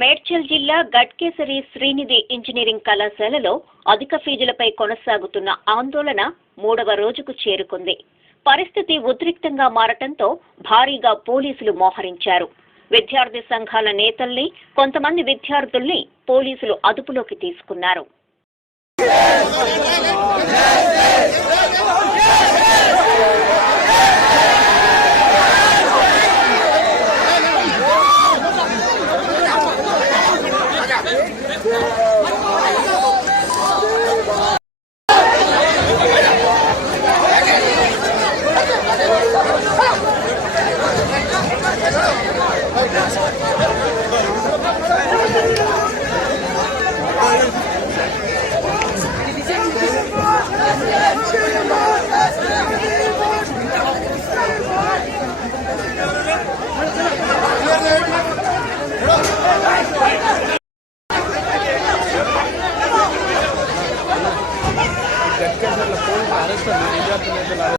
మేడ్చల్ జిల్లా గట్కేసరి శ్రీనిధి ఇంజనీరింగ్ కళాశాలలో అధిక ఫీజులపై కొనసాగుతున్న ఆందోళన 3వ రోజుకు చేరుకుంది. పరిస్థితి ఉద్రిక్తంగా మారటంతో భారీగా పోలీసులు మోహరించారు. విద్యార్థి సంఘాల నేతల్ని, కొంతమంది విద్యార్థుల్ని పోలీసులు అదుపులోకి తీసుకున్నారు. గట్కేసర్ల పోలీసులు అరెస్ట్